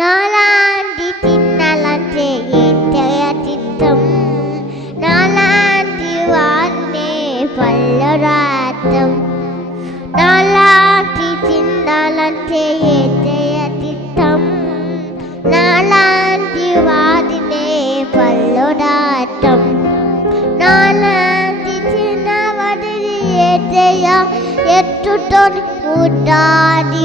നാലാണ്ടി തിന്നലാൻ ചെയ്യും നാലാണ്ടി വന്നേ പല്ലൊരാറ്റം നാലാണ്ടി തിന്നലാൻ ചെയ്യ തിത്തം നാലാണ്ടി വാതിനേ പല്ലൊരാറ്റം നാലാണ്ടി ചിന്നവടിയേറ്റയ എട്ടു തൊടി കൂട്ടാടി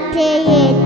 Matthew.